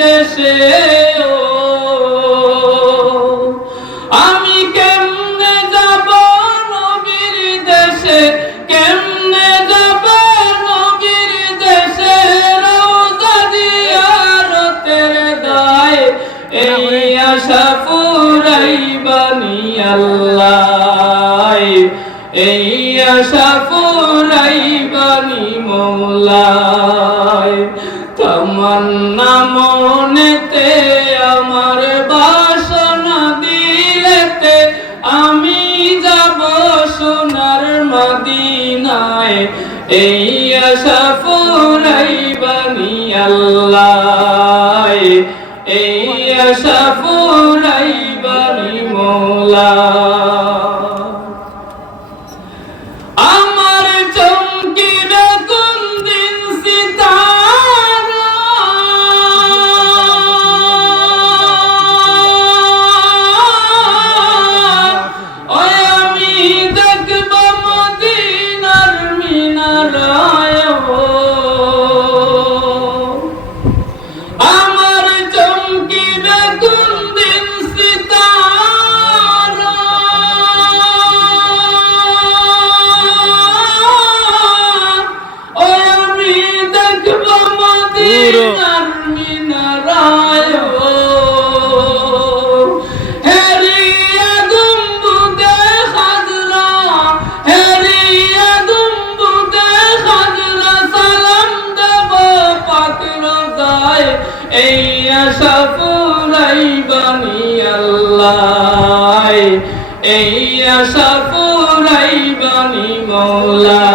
দেশে আমি কেমনে যাব নবীর দেশে, কেমনে যাব নবীর দেশে, রওজা জিয়ারতের দায় এই আশা ফুরাইবানি আল্লাহ, এই আশা ফুরাইবানি মওলা। তামান্না মনেতে আমার বাসনা দিলেতে আমি যাব সোনার মদিনায়, এই আশা ফুরাইবানি আল্লাহ, এই আশা ফুরাইবানি মওলা। আমার চমকিবে কোন দিন সিতারা, ওই আমি দেখব মদিনার মিনারায়। আমার চমকিবে কোন দিন সিতারা, ওই আমি দেখব মদিনার মিনারায়। হেরিয়া গম্বুদে খাজরা, হেরিয়া গম্বুদে খাজরা, সালাম দেব পাক রোজায়, এই আশা ফুরাইবানি আল্লাহ, এই আশা ফুরাইবানি মওলা।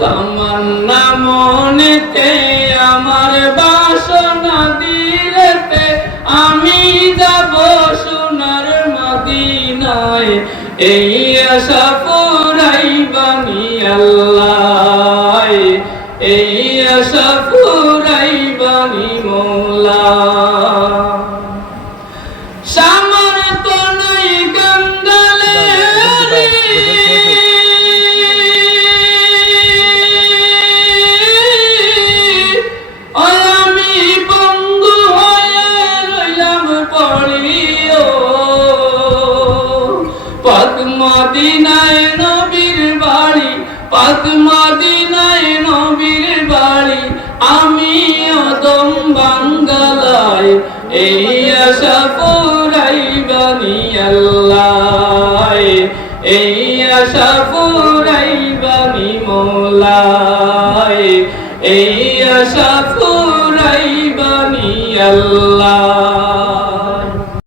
তামান্না মনেতে আমার বাসনা দিলেতে আমি যাব সোনার মদিনায়, এই আশা ফুরাইবানি আল্লাহ, এই আশা ফুরাইবানি মওলা। সামর্থ্য নাই কাঙ্গালে রে, ওই আমি বন্ধু হয়ে রইলাম পড়িও, পাক মদিনায় নবীর বাড়ি, পাক মদিনায় নবীর বাড়ি, আমি অদম বাঙ্গালায়, এই আশা ফুরাইবানি আল্লাহ, এই আশা ফুরাইবানি মওলা, এই আশা ফুরাইবানি আল্লাহ।